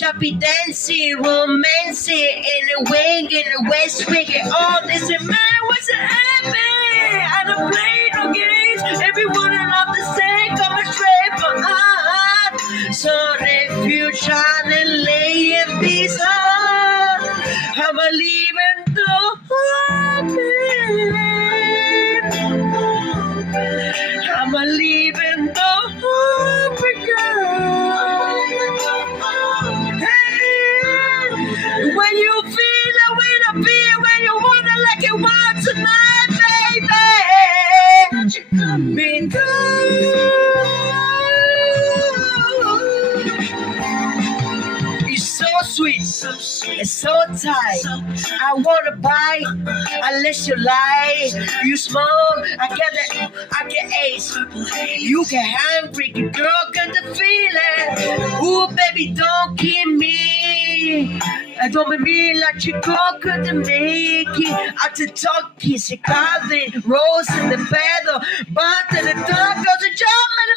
Shoppy dancing, romancing, in the wing, in the west wing, and all this. And man, what's happening? I don't play no games. Everyone I love the same, coming straight from us. So refuge and lay in peace. I'm a leaving the I'm a leaving the hope hey, when you feel it, when I feel, when you wanna like you want tonight, baby, you come in good. It's so sweet, it's so tight. I wanna buy, unless you lie. You smoke, I get ace. You get hungry, the girl got the feeling. Ooh, baby, don't give me. Don't make me like you couldn't make it. At the talk, kiss it, carving, rose in the battle. But the dog goes to jump and